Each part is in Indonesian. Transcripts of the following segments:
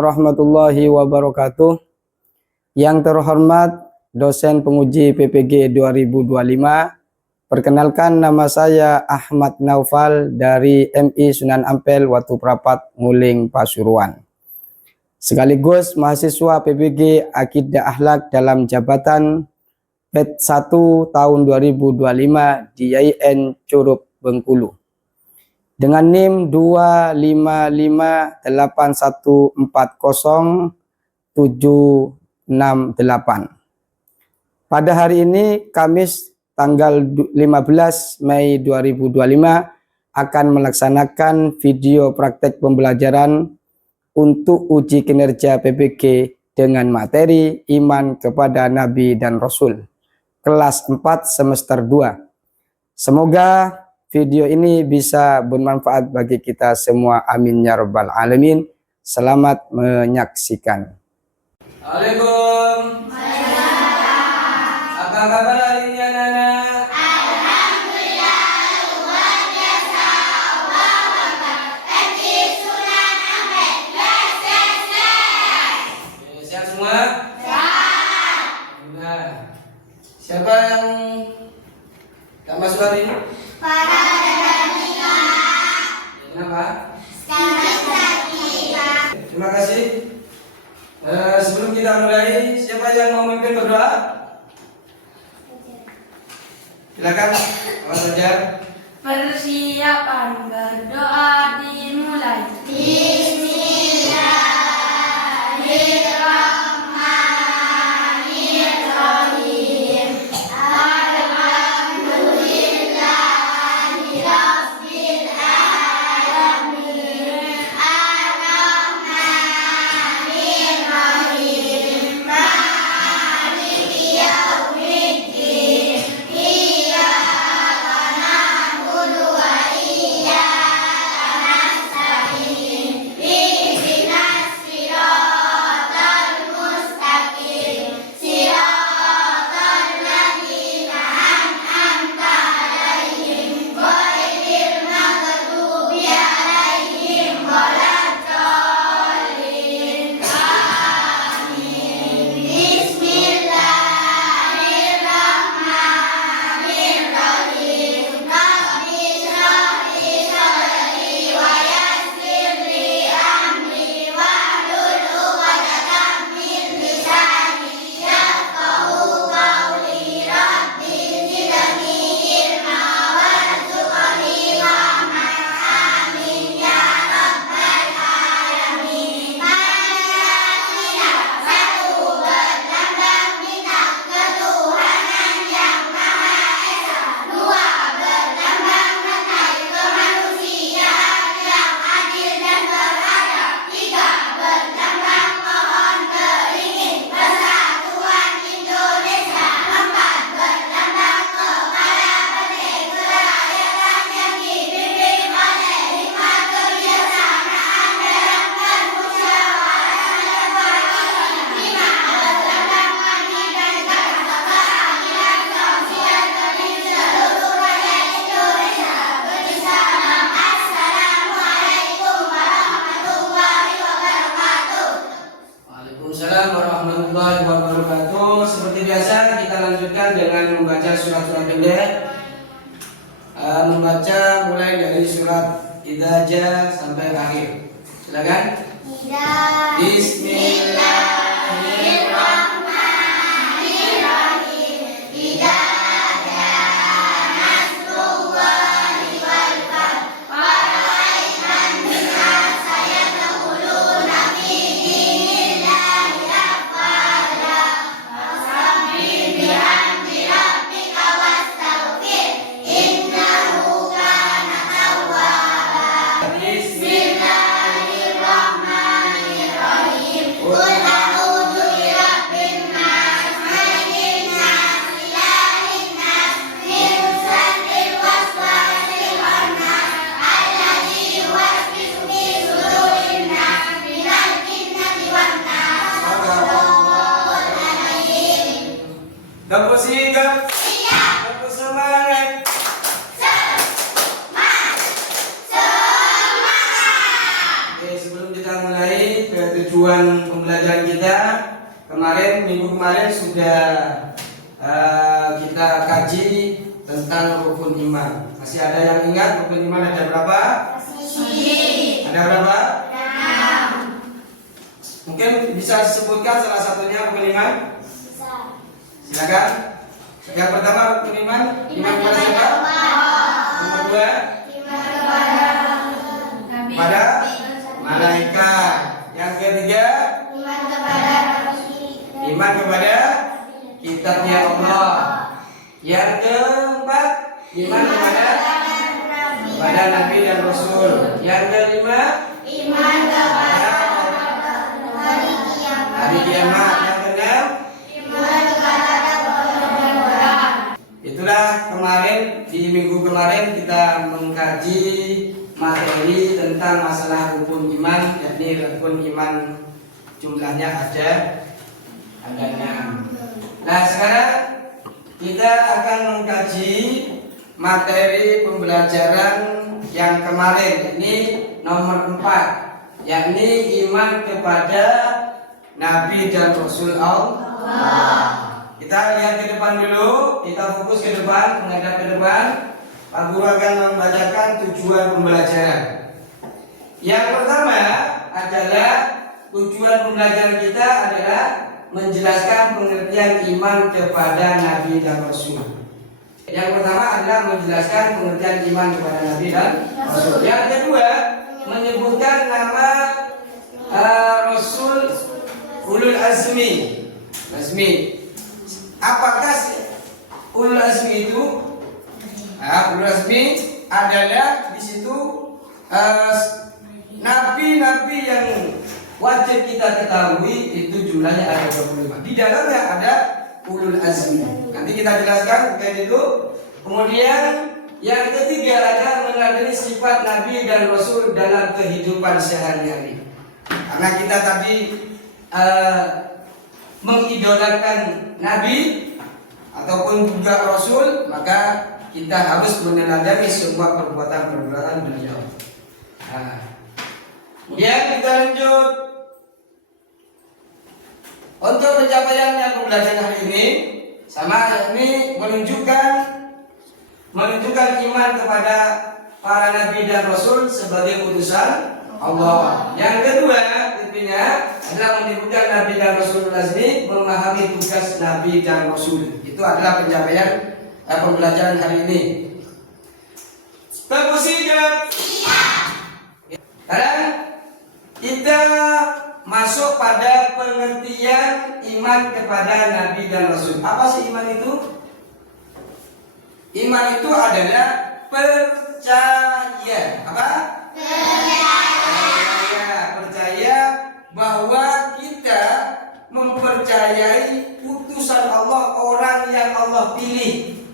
warahmatullahi wabarakatuh. Yang terhormat dosen penguji PPG 2025, perkenalkan nama saya Ahmad Naufal dari MI Sunan Ampel Watu Prapat Nguling Pasuruan. Sekaligus mahasiswa PPG Akidah Akhlak dalam jabatan PET 1 tahun 2025 di IAIN Curup Bengkulu. Dengan NIM 2558140.768. Pada hari ini Kamis tanggal 15 Mei 2025 akan melaksanakan video praktek pembelajaran untuk uji kinerja PPG dengan materi iman kepada Nabi dan Rasul kelas 4 semester 2. Semoga video ini bisa bermanfaat bagi kita semua. Amin ya rabbal alamin. Selamat menyaksikan. Assalamualaikum. Apa kabar hari ini anak-anak? Alhamdulillah luar biasa. Allahu Akbar. MI Sunan Ampel. Sehat semua? Sehat. Alhamdulillah. Siapa yang tak masuk hari ini? Para Kenapa? sekali. Terima kasih. Sebelum kita mulai, siapa yang mau memimpin berdoa? Silakan, Mas Fajar. Persiapan berdoa dimulai. Bismillahirrahmanirrahim. Alhamdulillahirabbil alamin. Arrahmanirrahim. Maliki yaumiddin. Iyyaka na'budu wa iyyaka nasta'in. Ihdinas siratal mustaqim. Siratal ladzina an'amta 'alaihim ghairil maghdubi 'alaihim waladdallin. Amin. Bismillahirrahmanirrahim. Rabbi shrah li sadri wa yassir li amri wahlul 'uqdatam min lisani yafqahu qawli. Rabbi zidni ilma warzuqni fahman. Amin ya rabbal alamin. Pancasila satu berlambang bintang ketuhanan yang Maha Esa. Dua berlambang rantai kemanusiaan yang adil dan beradab. Tiga berlambang pohon beringin persatuan Indonesia. Empat berlambang kepala benteng kerakyatan yang dipimpin oleh hikmat kebijaksanaan dalam permusyawaratan dan perwakilan. Lima berlambang adil dan kata keadilan sosial bagi seluruh rakyat Indonesia. Bersalam. Assalamualaikum warahmatullahi wabarakatuh. Waalaikumsalam warahmatullahi wabarakatuh. Seperti biasa kita lanjutkan dengan membaca surat-surat pendek. Membaca mulai dari surat Idza Jaa sampai akhir. Silakan. Bismillahirrahmanirrahim. Idza jaa nasrullahi wal fath wa ra'aitan nas yadkhuluna fi dinillahi afwaja. Fasabbih bihamdi rabbika wastaghfir. Innahu kana tawwaba. Bismillahirrahmanirrahim. Qul a'udzu birabbin nas, malikin nas, ilahin nas, min syarril waswasil khannas, alladzi yuwaswisu fi sudurin nas, minal jinnati wan nas. Shadaqallahul adzim. Gak sigap. Siap. Gak semangat. Semangat. Oke, sebelum kita mulai ke tujuan minggu kemarin sudah kita kaji tentang rukun iman. Masih ada yang ingat rukun iman ada berapa? Ada berapa? Mungkin bisa disebutkan salah satunya rukun iman? Silakan. Yang pertama rukun iman kepada siapa? Yang kedua kepada malaikat. Yang ketiga iman kepada kitabnya Allah. Yang keempat iman kepada nabi dan rasul. Yang kelima Iman kepada hari kiamat. Yang keenam iman kepada perbuatan. itulah kemarin di minggu kemarin kita mengkaji materi tentang masalah rukun iman, yakni rukun iman jumlahnya ada 6. Nah sekarang kita akan mengkaji materi pembelajaran yang kemarin, yakni nomor 4, yakni iman kepada Nabi dan Rasul Allah. Kita lihat ke depan dulu, kita fokus ke depan, menghadap ke depan. Pak Guru akan membacakan tujuan pembelajaran. Yang pertama adalah tujuan pembelajaran kita adalah menjelaskan pengertian iman kepada Nabi dan Rasul. Yang pertama adalah menjelaskan pengertian iman kepada Nabi dan Rasul. Yang kedua menyebutkan nama Rasul Ulul Azmi. Apakah Ulul Azmi itu? Ulul Azmi adalah di situ nabi-nabi yang wajib kita ketahui, itu jumlahnya ada 25. Di dalamnya ada Ulul Azmi. Nanti kita jelaskan terkait itu. Kemudian yang ketiga ada meneladani sifat Nabi dan Rasul dalam kehidupan sehari-hari. Karena kita tadi mengidolakan Nabi ataupun juga Rasul, maka kita harus meneladani semua perbuatan-perbuatan beliau. Kemudian kita lanjut. Untuk pencapaiannya pembelajaran hari ini sama, ini menunjukkan iman kepada para nabi dan rasul sebagai utusan Allah. Yang kedua tentunya adalah menyebutkan nabi dan rasul lazmi, memahami tugas nabi dan rasul. Itu adalah pencapaian pembelajaran hari ini. Bagus siap. Sekarang kita masuk pada pengertian iman kepada nabi dan rasul. Apa sih iman itu? Iman itu adalah percaya. Apa? Percaya bahwa kita mempercayai utusan Allah, orang yang Allah pilih,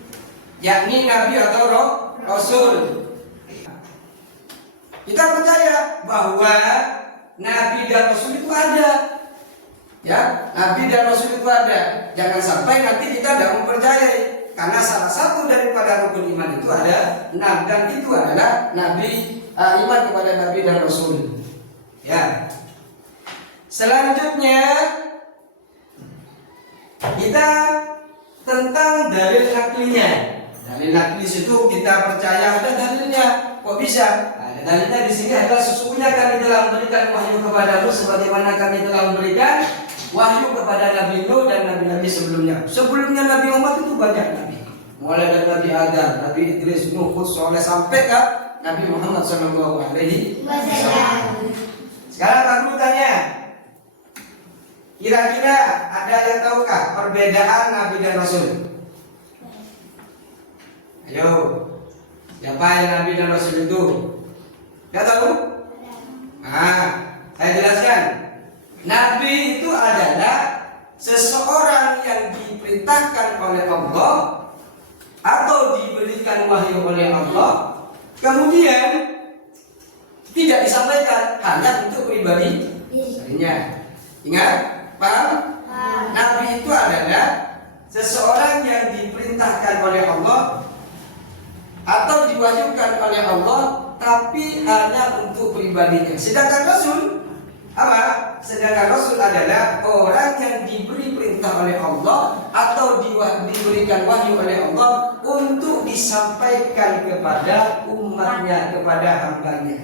yakni nabi atau rasul. Kita percaya bahwa nabi dan rasul itu ada. Ya, nabi dan rasul itu ada. Jangan sampai nanti kita tidak mempercayai. Karena salah satu daripada rukun iman itu ada 6, dan itu adalah nabi, iman kepada nabi dan rasul. Ya. Selanjutnya kita tentang dalil naklinya. Dalil naklis itu kita percaya ada dalilnya. Kok bisa? Dalilnya di sini adalah sesungguhnya kami telah memberikan wahyu kepadamu sebagaimana kami telah memberikan wahyu kepada Nabi Nuh dan nabi-nabi sebelumnya. Sebelumnya Nabi Muhammad itu banyak nabi. Mulai dari Nabi Adam, Nabi Idris, Nuh, Hud, Soleh sampai ke Nabi Muhammad SAW. Sekarang aku tanya, kira-kira ada yang tahukah perbedaan Nabi dan Rasul? Ayo, siapa yang Nabi dan Rasul itu? Gak tahu? Nah, saya jelaskan. Nabi itu adalah seseorang yang diperintahkan oleh Allah atau diberikan wahyu oleh Allah, kemudian tidak disampaikan, hanya untuk pribadi dirinya. Ingat? Paham? Nabi itu adalah seseorang yang diperintahkan oleh Allah atau diwahyukan oleh Allah, tapi hanya untuk pribadinya. Sedangkan Rasul Apa? Sedangkan Rasul adalah orang yang diberi perintah oleh Allah atau diberikan wahyu oleh Allah untuk disampaikan kepada umatnya, kepada hambanya.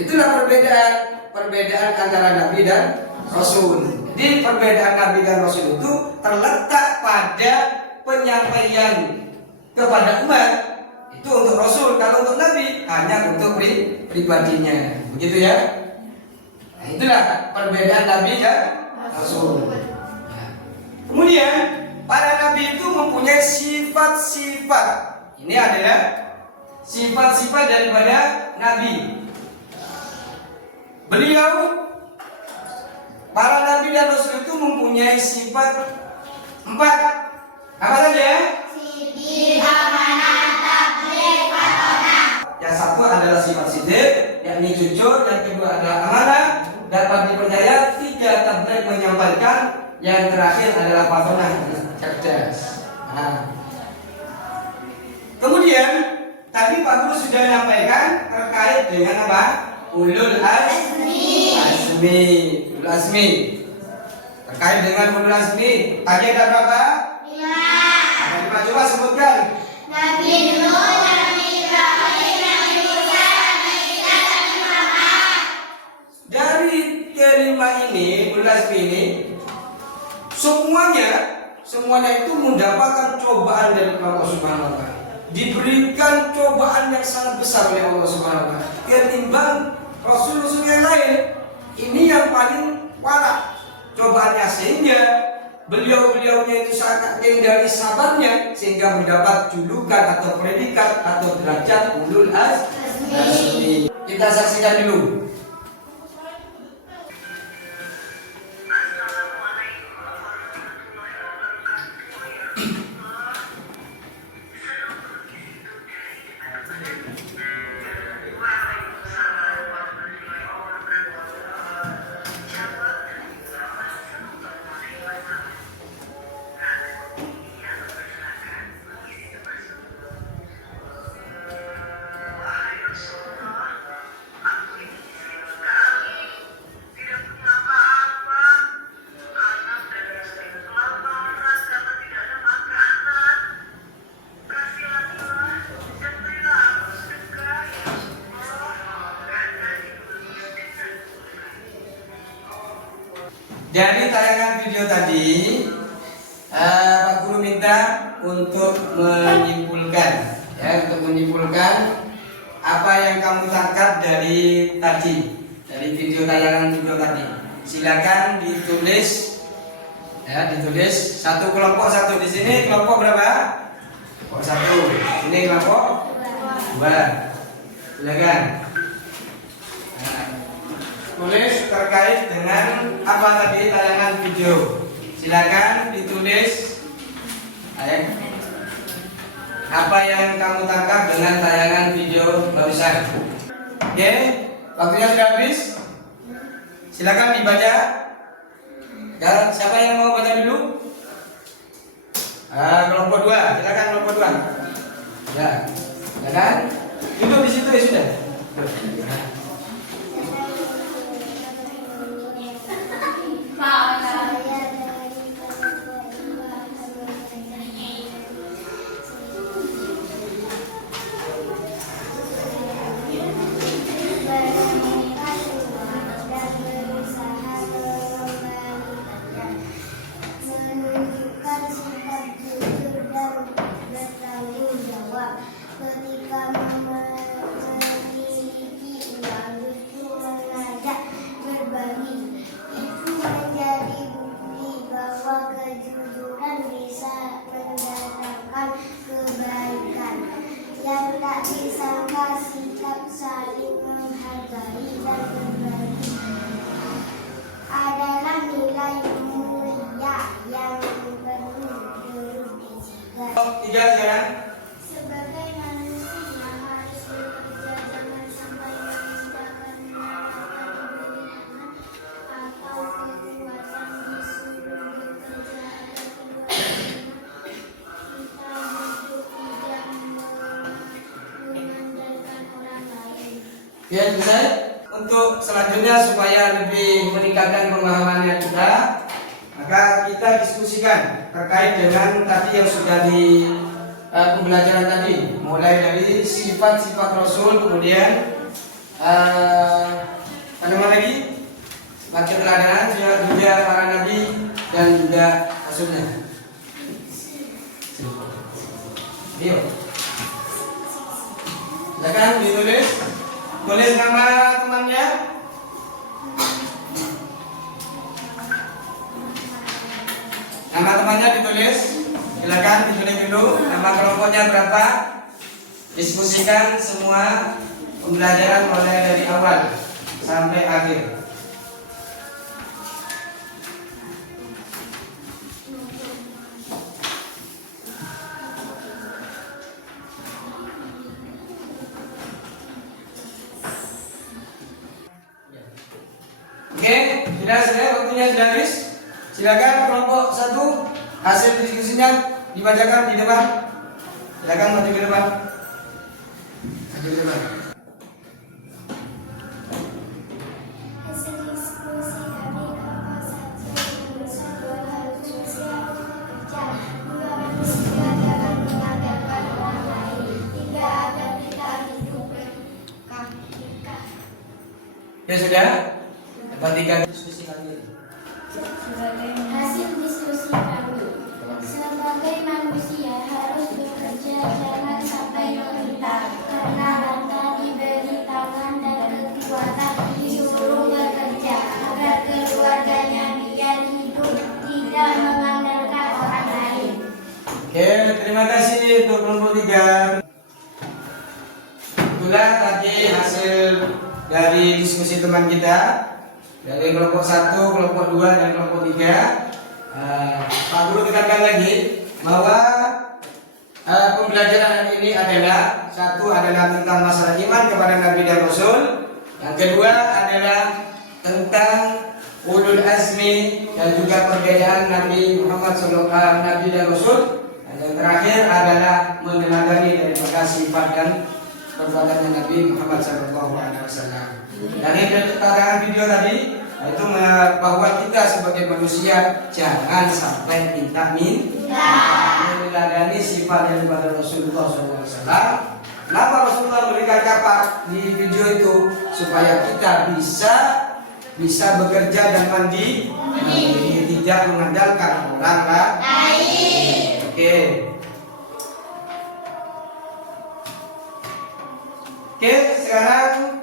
Itulah perbedaan antara Nabi dan Rasul. Jadi perbedaan Nabi dan Rasul itu terletak pada penyampaian kepada umat. Itu untuk Rasul. Kalau untuk Nabi hanya untuk pribadinya. Begitu ya. Nah, itulah perbedaan Nabi dan Rasul. Kemudian para Nabi itu mempunyai sifat-sifat. Ini adalah sifat-sifat daripada Nabi. Beliau, para Nabi dan Rasul itu mempunyai sifat 4. Apa saja? Sidik, amanah, tabligh, fatonah. Yang satu adalah sifat sidik, yakni jujur. Yang kedua adalah amanah, dapat dipercaya. 3, tabligh, menyampaikan. Yang terakhir adalah fatonah, cerdas. Nah. Kemudian tadi Pak Guru sudah menyampaikan terkait dengan apa? Ulul azmi. Ulul azmi. Terkait dengan ulul azmi, tadi ada berapa? 5. Ada 5, coba sebutkan. Nabi Nuh, Nabi Ibrahim, Nabi Musa, Nabi Isa, Nabi Muhammad. Dari kelima ini, ulul azmi ini, semuanya itu mendapatkan cobaan dari Allah Subhanahu wa taala. Diberikan cobaan yang sangat besar oleh Allah Subhanahu wa taala. Ketimbang rasul-rasul yang lain, ini yang paling parah cobaannya, sehingga beliau-beliaunya itu sangat tinggal sabarnya sehingga mendapat julukan atau predikat atau derajat ulul azmi. Kita saksikan dulu. Dari tayangan video tadi, Pak Guru minta untuk menyimpulkan, apa yang kamu tangkap dari tadi, dari tayangan video tadi. Silakan ditulis, ditulis satu kelompok satu. Di sini kelompok berapa? Kelompok 1. Ini kelompok 2. Silakan. Tulis terkait dengan apa tadi tayangan video. Silakan ditulis apa yang kamu tangkap dengan tayangan video barusan. Oke, waktunya sudah habis. Silakan dibaca. Ya, siapa yang mau baca dulu? Kelompok 2, silakan kelompok 2. Ya, silakan. Duduk di situ ya sudah. Tiga sekarang. Sebagai manusia harus bekerja, jangan sampai memindahkan mendapatkan kebenaran atau kekuatan, disuruh bekerja ada keduanya. Kita hidup tidak mengandalkan orang lain. Ya, selesai. untuk selanjutnya supaya lebih meningkatkan pemahamannya kita, maka kita diskusikan terkait dengan tadi yang sudah di pembelajaran tadi, mulai dari sifat-sifat Rasul, kemudian apa lagi? Baca teladanan juga para nabi dan juga rasulnya. Yuk. Silakan ditulis. Tulis nama temannya. Nama temannya ditulis. Silakan ditulis dulu. Nama kelompoknya berapa? Diskusikan semua pembelajaran mulai dari awal sampai akhir. Oke, sudah selesai, waktunya sudah habis. Silakan kelompok 1 hasil diskusinya dibacakan di depan. Silakan maju ke depan. Maju ke depan. Hasil diskusi kami kelompok 1 adalah diskusi kerja. 2 manusia dapat mengandalkan orang lain. 3 agar kita hidup berkah. Ya sudah. Dapat 3 diskusi kali. Hasil diskusi kami, sebagai manusia harus bekerja, jangan sampai meminta, karena harta diberi tangan dan kekuatan disuruh bekerja agar keluarganya biar hidup tidak mengandalkan orang lain. Oke, terima kasih untuk kelompok 3. Itulah tadi hasil dari diskusi teman kita. Dari kelompok 1, kelompok 2, dan kelompok 3. Pak Guru tekankan lagi bahwa pembelajaran hari ini adalah, 1 adalah tentang masalah iman kepada Nabi dan Rasul. Yang kedua adalah tentang ulul azmi dan juga perbedaan Nabi Muhammad SAW, Nabi dan Rasul. Dan yang terakhir adalah meneladani daripada sifat dan perbuatannya Nabi Muhammad SAW. Dari tayangan video tadi itu bahwa kita sebagai manusia jangan sampai minta meneladani sifat daripada Rasulullah SAW. Kenapa Rasulullah memberikan kapak di video itu? Supaya kita bisa bekerja dan mandi, tidak mengandalkan orang lain. Oke, sekarang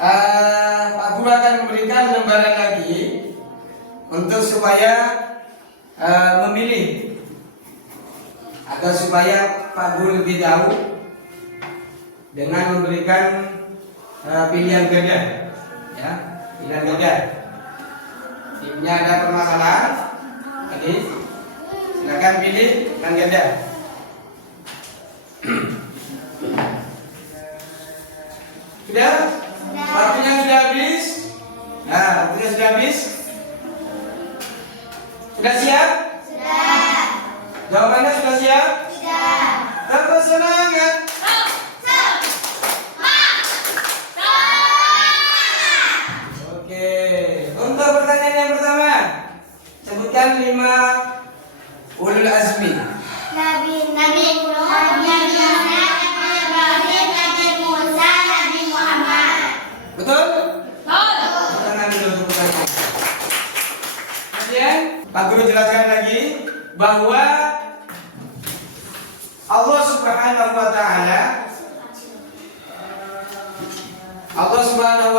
Pak Guru akan memberikan lembaran lagi untuk supaya memilih, agar supaya Pak Guru lebih tahu dengan memberikan pilihan ganda, ya, pilihan ganda. Timnya ada permasalahan, jadi silakan pilih dengan ganda. Sudah? Waktunya sudah habis. Nah, waktunya sudah habis. Sudah siap? Sudah. Jawabannya sudah siap? Sudah. Terus semangat. Oke, untuk pertanyaan yang pertama, sebutkan 5 ulul azmi. Nabi Nuh, Nabi Ibrahim, Nabi Musa, Nabi Muhammad. Betul? Tangan dulu untuk pertanyaan. Kemudian Pak Guru jelaskan lagi bahwa Allah Subhanahu wa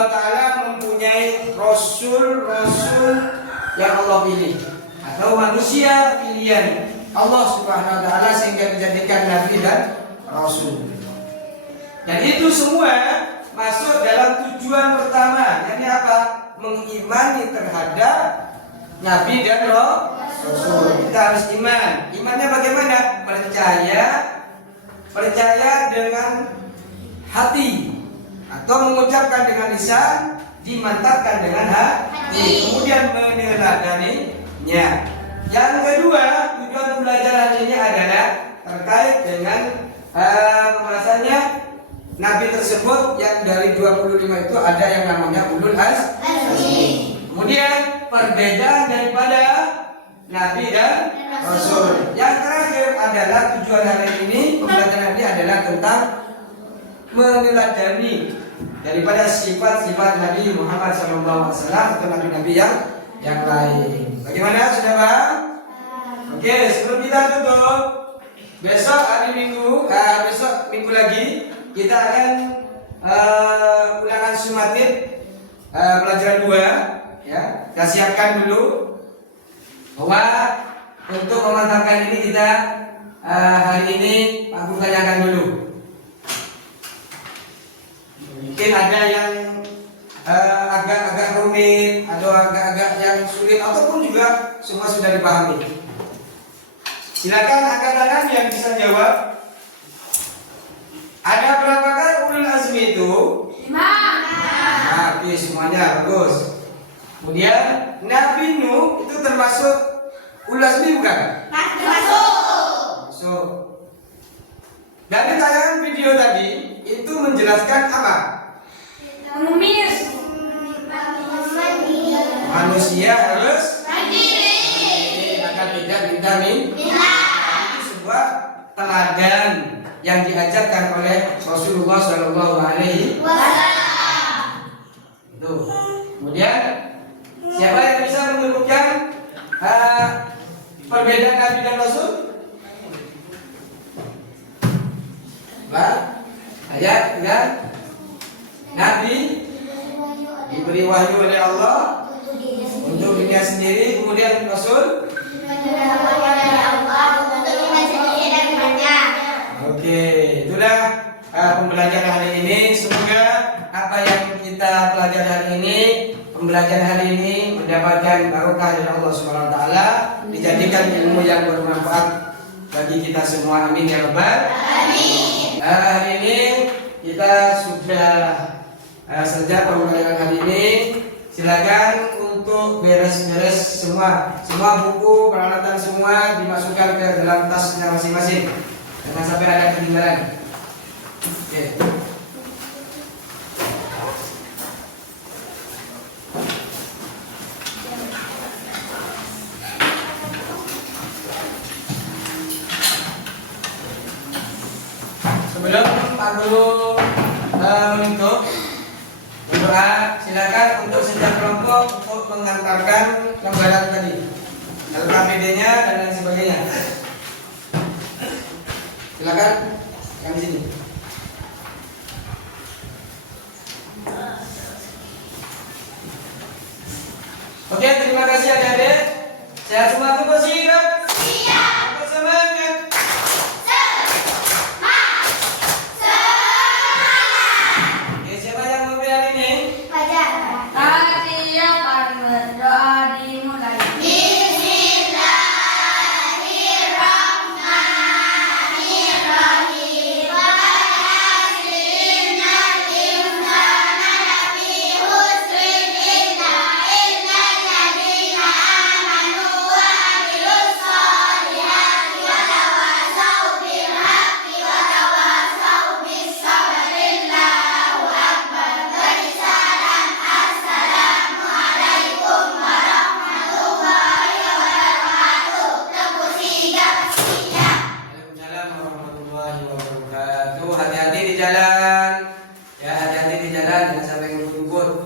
Ta'ala mempunyai rasul yang Allah pilih, atau manusia pilihan Allah Subhanahu wa Ta'ala sehingga dijadikan nabi dan rasul. Dan itu semua masuk dalam tujuan pertama, yakni apa? Mengimani terhadap nabi dan rasul. Kita harus iman. Imannya bagaimana? Percaya dengan hati, atau mengucapkan dengan lisan, dimantapkan dengan hati, kemudian meneladaninya. Yang kedua, tujuan pembelajaran ini adalah terkait dengan pembahasannya Nabi tersebut yang dari 25 25 itu ada yang namanya ulul azmi. Kemudian perbedaan daripada Nabi dan Rasul. Yang terakhir adalah tujuan hari ini pembelajaran ini adalah tentang meneladani daripada sifat-sifat Nabi Muhammad SAW atau nabi-nabi yang lain. Bagaimana, sudah paham? Oke, sebelum kita tutup, besok hari Minggu, besok minggu lagi kita akan ulangan sumatif pelajaran 2 ya. Kita siapkan dulu bahwa untuk memantapkan ini kita hari ini aku tanyakan dulu. Mungkin ada yang agak-agak rumit atau agak-agak yang sulit ataupun juga semua sudah dipahami. Silakan angkat tangan yang bisa jawab. Ada berapakah ulul azmi itu? 5. Nah, oke, semuanya bagus. Kemudian Nabi Nuh itu termasuk ulul azmi bukan? Masuk. Dari tayangan video tadi itu menjelaskan apa? Pengemis. Manusia harus akan tidak minta itu sebuah teladan yang diajarkan oleh Rasulullah Shallallahu Alaihi Wasallam. Itu. Kemudian siapa yang bisa menyebutkan perbedaan Nabi dan Rasul? Pak, ayat kan? Nabi diberi wahyu oleh Allah untuk dirinya sendiri, kemudian Rasul. Oke, itulah pembelajaran hari ini. Semoga apa yang kita pelajari hari ini, pembelajaran hari ini mendapatkan barokah dari Allah Subhanahu wa taala, dijadikan ilmu yang bermanfaat bagi kita semua. Amin ya rabbal alamin. Hari ini kita sudah selesai pembelajaran hari ini. Silakan untuk beres-beres semua buku, peralatan semua dimasukkan ke dalam tasnya masing-masing. Jangan sampai ada ketinggalan. Oke. Sebelum Pak Guru menutup berdoa, silakan untuk setiap kelompok untuk mengantarkan lembaran tadi, LKPD-nya dan lain sebagainya. Silakan yang di sini. Oke, terima kasih adik-adik. Sehat semua tuh siap. Siap. Semangat. Oke, siapa yang mau hari ini? Persiapan berdoa dimulai. Waalaikumsalam warahmatullahi wabarakatuh. Hati-hati di jalan. Ya, hati-hati di jalan, jangan sampai ngebut-ngebut.